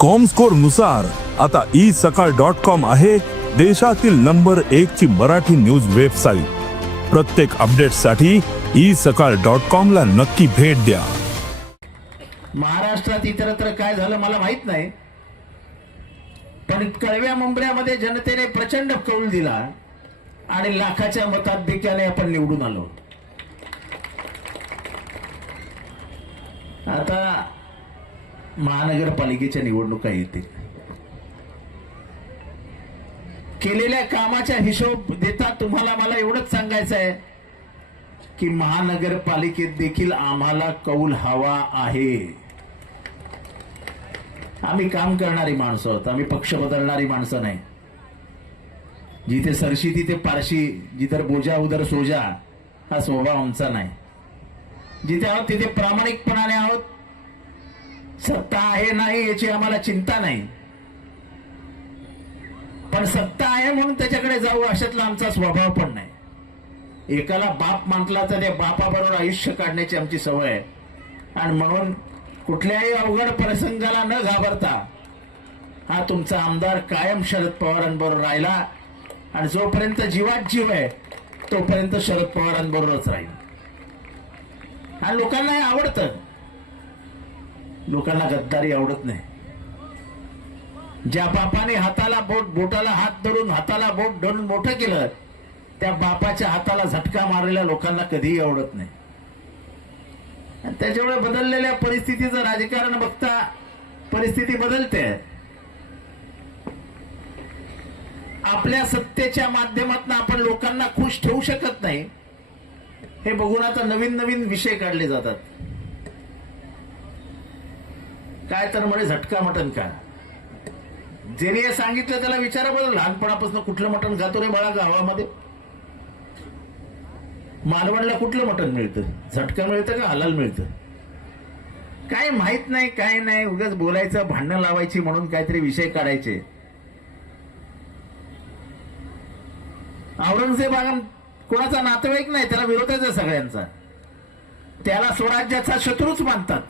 कॉमस्कोरनुसार आता ई सकाळ dot com आहे देशातील नंबर एक ची मराठी न्यूज वेबसाईट प्रत्येक अपडेटसाठी ई सकाळ डॉट कॉम ला नक्की भेट द्या. महाराष्ट्रात इतरत्र काय झालं मला माहीत नाही. पण कळव्या मुंबऱ्यामध्ये जनतेने प्रचंड कौल दिला आणि लाखाच्या मताधिक्याने आपण निवडून आलो. आता महानगरपालिकेच्या निवडणुका येतील. केलेल्या कामाचा हिशोब देता तुम्हाला मला एवढंच सांगायचं आहे की महानगरपालिकेत देखील आम्हाला कौल हवा आहे. आम्ही काम करणारी माणसं आहोत आम्ही पक्ष बदलणारी माणसं नाही. जिथे सरशी तिथे पारशी जिथं बोजा उदर सोजा हा स्वभाव आमचा नाही. जिथे आहोत तिथे प्रामाणिकपणाने आहोत सत्ता आहे नाही याची आम्हाला चिंता नाही. पण सत्ता आहे म्हणून त्याच्याकडे जाऊ अशातला आमचा स्वभाव पण नाही. एकाला बाप म्हटला तर त्या बापाबरोबर आयुष्य काढण्याची आमची सवय आहे. आणि म्हणून कुठल्याही अवघड प्रसंगाला न घाबरता हा तुमचा आमदार कायम शरद पवारांबरोबर राहिला आणि जोपर्यंत जीवात जीव आहे तोपर्यंत शरद पवारांबरोबरच राहील. आणि लोकांना हे आवडतं. लोकांना गद्दारी आवडत नाही. ज्या बापाने हाताला बोट बोटाला हात धरून हाताला बोट धरून मोठं केलं त्या बापाच्या हाताला झटका मारलेल्या लोकांना कधीही आवडत नाही. आणि त्याच्यामुळे बदललेल्या परिस्थितीचं राजकारण बघता परिस्थिती बदलते. आपल्या सत्तेच्या माध्यमातून आपण लोकांना खुश ठेवू शकत नाही. हे बघून आता नवीन नवीन विषय काढले जातात. काय तर म्हणे झटका मटन का? ज्याने हे सांगितलं त्याला विचारा बरं लहानपणापासून कुठलं मटण खातो रे बाळा गावामध्ये? मालवणला कुठलं मटण मिळतं? झटका मिळतं का हलाल मिळतं? काय माहीत नाही काय नाही उगाच बोलायचं भांडणं लावायची म्हणून काहीतरी विषय काढायचे. औरंगजेब कोणाचा नातेवाईक नाही त्याला विरोधच आहे सगळ्यांचा. त्याला स्वराज्याचा शत्रूच मानतात.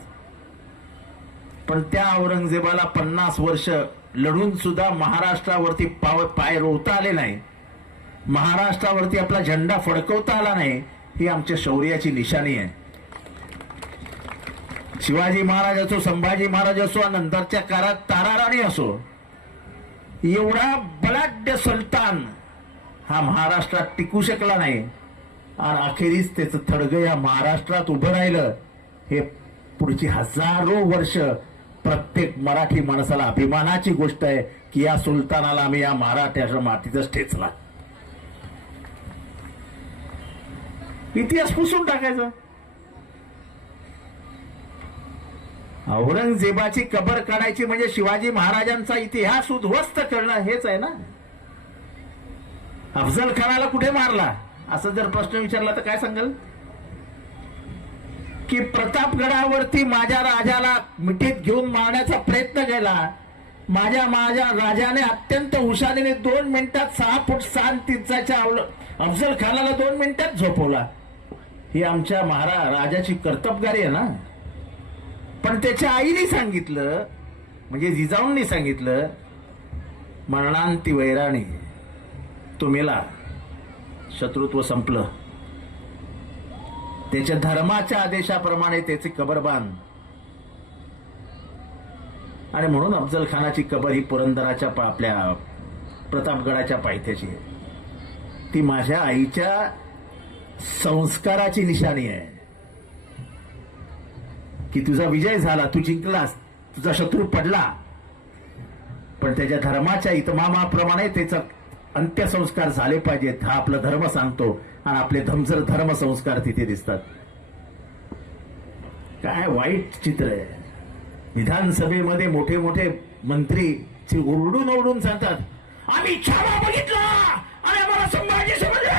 पण त्या औरंगजेबाला पन्नास वर्ष लढून सुद्धा महाराष्ट्रावरती पाव पाय रोवता आले नाही. महाराष्ट्रावरती आपला झेंडा फडकवता आला नाही ही आमच्या शौर्याची निशाणी आहे. शिवाजी महाराज असो संभाजी महाराज असो नंतरच्या काळात ताराराणी असो एवढा बलाढ्य सुलतान हा महाराष्ट्रात टिकू शकला नाही. आणि अखेरीस त्याचं थडगं या महाराष्ट्रात उभं राहिलं. हे पुढची हजारो वर्ष प्रत्येक मराठी माणसाला अभिमानाची गोष्ट आहे की या सुलतानाला आम्ही या मराठ्याच्या मातीतच ठेचला. इतिहास पुसून टाकायचा. औरंगजेबाची कबर काढायची म्हणजे शिवाजी महाराजांचा इतिहास उद्ध्वस्त करणं हेच आहे ना? अफजल खानाला कुठे मारला? असं जर प्रश्न विचारला तर काय सांगाल? की प्रतापगडावरती माझ्या राजाला मिठीत घेऊन मारण्याचा प्रयत्न केला. माझ्या माझ्या राजाने अत्यंत हुशारीने दोन मिनिटात सहा फूट सहा इंचाच्या अवल- अफजल खानाला दोन मिनिटात झोपवला. ही आमच्या महारा राजाची कर्तबगारी आहे ना? पण त्याच्या आईने सांगितलं म्हणजे जिजाऊंनी सांगितलं मरणांती वैराणी तुम्हीला शत्रुत्व संपलं. त्याच्या धर्माच्या आदेशाप्रमाणे त्याची कबर बांध. आणि म्हणून अफजल खानाची कबर ही पुरंदराच्या आपल्या प्रतापगडाच्या पायथ्याची आहे. ती माझ्या आईच्या संस्काराची निशाणी आहे. की तुझा विजय झाला तू जिंकलास तुझा शत्रू पडला. पण त्याच्या धर्माच्या इतमामाप्रमाणे त्याचा अंत्यसंस्कार झाले पाहिजेत हा आपला धर्म सांगतो. आणि आपले धमसर धर्म संस्कार तिथे दिसतात. काय वाईट चित्र आहे. विधानसभेमध्ये मोठे मोठे मंत्री ओरडून ओरडून सांगतात आम्ही छावा बघितला! आणि आम्हाला संभाजी समजले!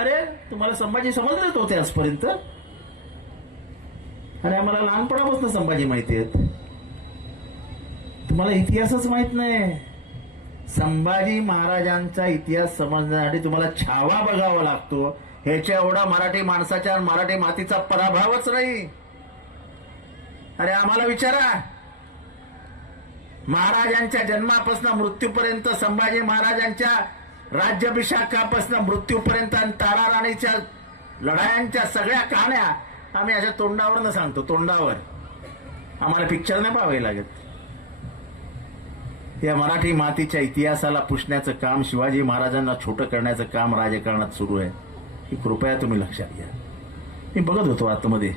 अरे तुम्हाला संभाजी समजलेच होते आजपर्यंत. अरे आम्हाला लहानपणापासून संभाजी माहिती आहेत. तुम्हाला इतिहासच माहीत नाही. संभाजी महाराजांचा इतिहास समजण्यासाठी तुम्हाला छावा बघावा लागतो. ह्याच्या एवढा मराठी माणसाच्या मराठी मातीचा पराभवच नाही. अरे आम्हाला विचारा. महाराजांच्या जन्मापासून मृत्यूपर्यंत संभाजी महाराजांच्या राज्याभिषेकापासून मृत्यूपर्यंत आणि तारा राणीच्या लढायांच्या सगळ्या कहाण्या आम्ही अशा तोंडावर सांगतो. तोंडावर. आम्हाला पिक्चर नाही पाहावे लागत. या मराठी मातीच्या इतिहासाला पुसण्याचं काम शिवाजी महाराजांना छोटं करण्याचं काम राजकारणात सुरू आहे. ही कृपया तुम्ही लक्षात घ्या. मी बघत होतो आतमध्ये.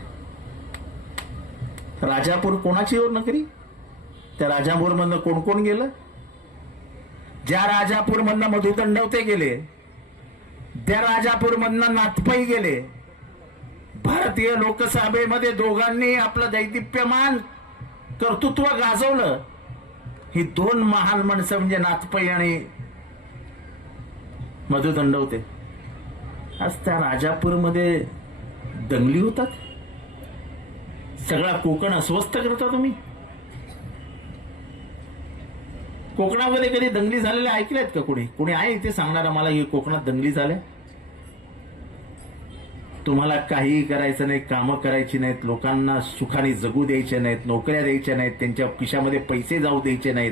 राजापूर कोणाची ओर नकरी त्या राजापूर मधनं कोण कोण गेलं? ज्या राजापूर मधनं मधुदंडवते गेले त्या राजापूर मधनं गेले. भारतीय लोकसभेमध्ये दोघांनी आपलं दैदिप्यमान कर्तृत्व गाजवलं. ही दोन महान माणसं म्हणजे नाथपै आणि मधुदंडवते आज त्या राजापूरमध्ये दंगली होतात? सगळा कोकण अस्वस्थ करता तुम्ही? कोकणामध्ये कधी दंगली झालेल्या ऐकल्यात का कोणी? कोणी आहे इथे सांगणार मला की कोकणात दंगली झाल्या? तुम्हाला काहीही करायचं नाही कामं करायची नाहीत लोकांना सुखाने जगू द्यायचे नाहीत नोकऱ्या द्यायच्या नाहीत त्यांच्या खिशामध्ये पैसे जाऊ द्यायचे नाहीत.